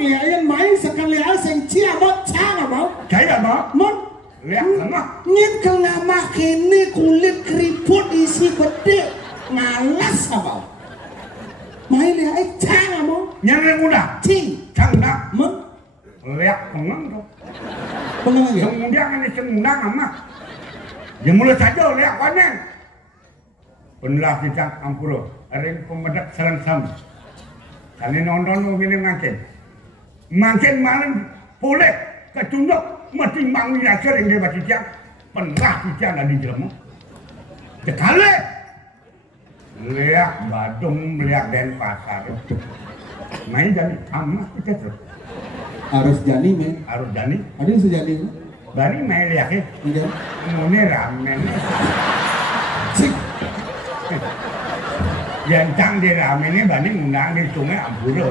lihat yang main sekali asing cia mot cang apa? Jaya mau? Mot Lihat sama. ngit kenapa kini kulit keriput isi gede ngalas apa? Main lihat cang apa? Yang muda. Cing Cangda. mot Lihat pengang tu. pengen ya? Kemudian ini semundang ama. Ya mulai saja lihat koneng. Penlah kita ampuro. Ada pemedak sarang sam. Kali nonton begini makin. Makin malam boleh kecunduk mesti mangi ajar yang dia baca tiang. Penlah kita ada di jelma. Sekali. Lihat Badung, lihat Denpasar. Main jadi ama kita terus. Harus jadi men. Harus jadi. Ada yang sejadi kan? Bari main lihat ya. Iya. Ngone ramen. Cing Yang cang di ramen ini bani ngundang di sungai Ampuro.